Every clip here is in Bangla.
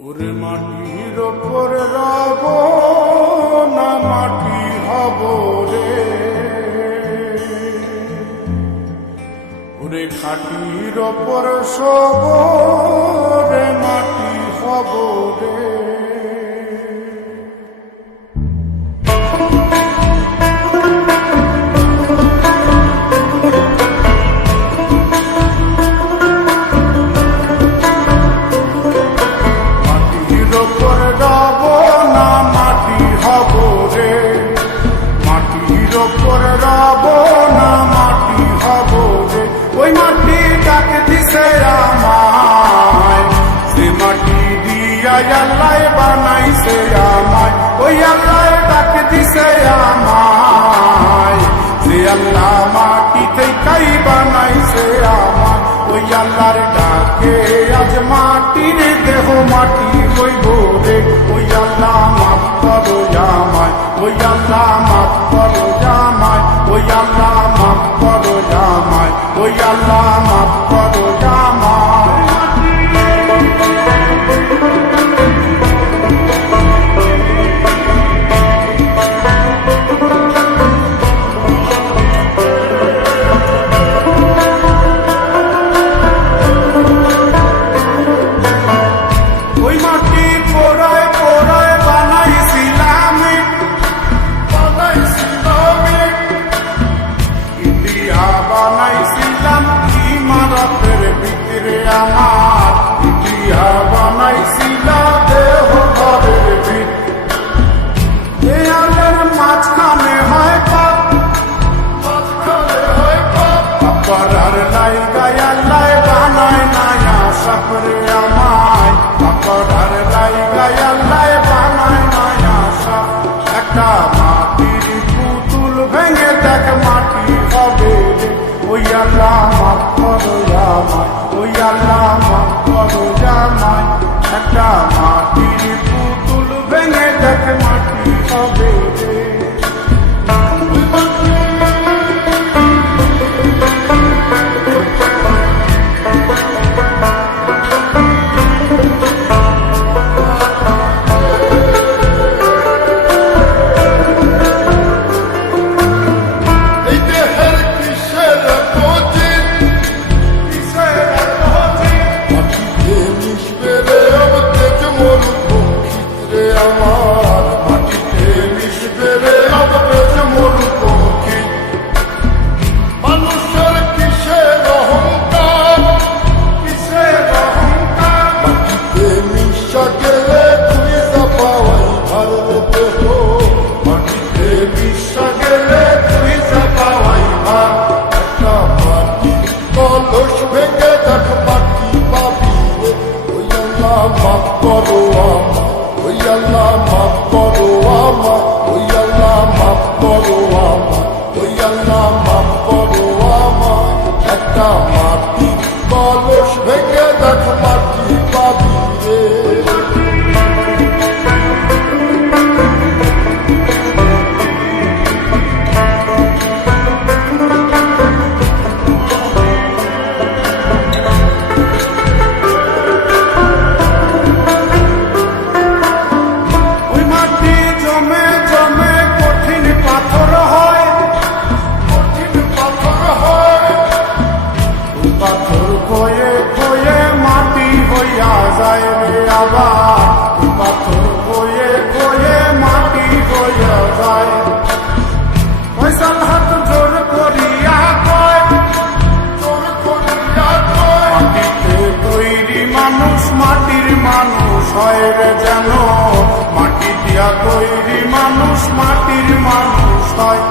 ওরে মাটির ওপর রব না মাটি হব রে, ওরে খাটির ওপর সব রে মাটি হব রে। ওই মাটি ডাক দিছে আমায়, সে মাটি দিয়া আল্লাহ বানাইছে আমায়। ওই আল্লাহ ডাক দিছে আমায়, সে আল্লাহ মাটি থেকেই বানাইছে আমায়। ওই আল্লাহর ডাকে আজ মাটির দেহ মাটি হইব রে। ওই আল্লাহ মাফ করো আমায়, ওই আল্লাহ মাফ করো আমায়, ওই আল্লাহ মাফ করো আমায়, ওই আল্লাহ মাফ করো আমায়। ওই মাটি পোড়ায় পোড়ায় বানাইছিলাম ইন্ডিয়া, বানাইছিলাম ইমারতের ভিতরে আমার ইন্ডিয়া, বানাইছিলাম দেহ ঘরের ভিতরে। আলের মাঝখানে হয় পাপ, পাপার লাই গায়া লাই বানায় নায়া সাপরে আমায়, পাপার লাই গায়া লাই বানায় নায়া সাপ। একটা মাটির পুতুল ভেঙে দেখ মাটি হবে রে। ওই আল্লাহ মাফ করো আমায়, ওই আল্লাহ মাফ করো আমায়। একটা মাটির পুতুল ভেঙে দেখ মাটি হবে রে। মাফ করো আমায়, ওই আল্লাহ মাফ করো আমায়, ওই আল্লাহ মাফ করো আমায়, ওই আল্লাহ মাফ করো আমায়। একটা মাটি কলস ভেঙে দেখ মাটি পাবি রে। পাথর খয়ে খয়ে মাটি হইয়া যায় রে আবার, পাথর খয়ে খয়ে মাটি হইয়া যায়। ফয়সাল হাত জোর করিয়া কয়, জোর করিয়া কয়, মাটিতে তৈরি মানুষ মাটির মানুষ হয় রে যেন। মাটি দিয়া তৈরি মানুষ মাটির মানুষ হয়।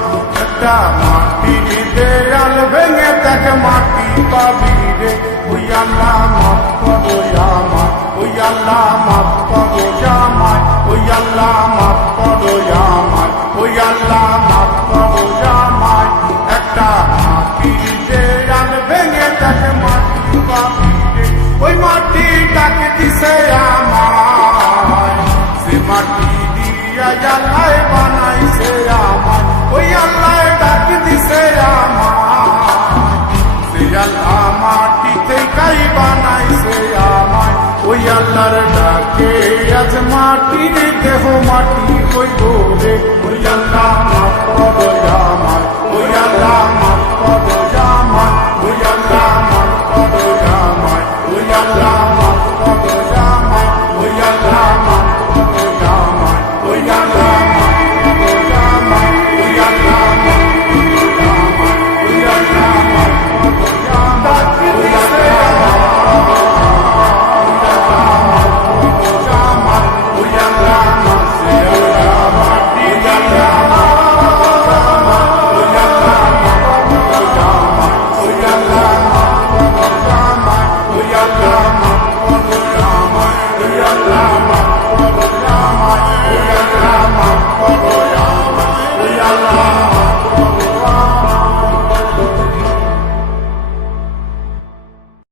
একটা মাটির দেয়াল ভেঙে দেখ মাটি পাবি রে। ওই আল্লাহ মাফ করো আমায়, ওই আল্লাহ মাফ করো আমায়, ওই আল্লাহ মাফ করো আমায়, ওই আল্লাহ মাফ করো আমায়। একটা মাটির দেয়াল ভেঙে দেখ মাটি পাবি রে। ওই মাটি ডাক দিছে আমায়, সে মাটি দিয়া আল্লাহ বানাইছে আমায়। ওই আল্লাহ ডাক দিছে আমায়, সে আল্লাহ মাটি থেকেই বানাইছে আমায়। ওই আল্লাহর ডাকে মাটি হইব রে ওই আল্লাহ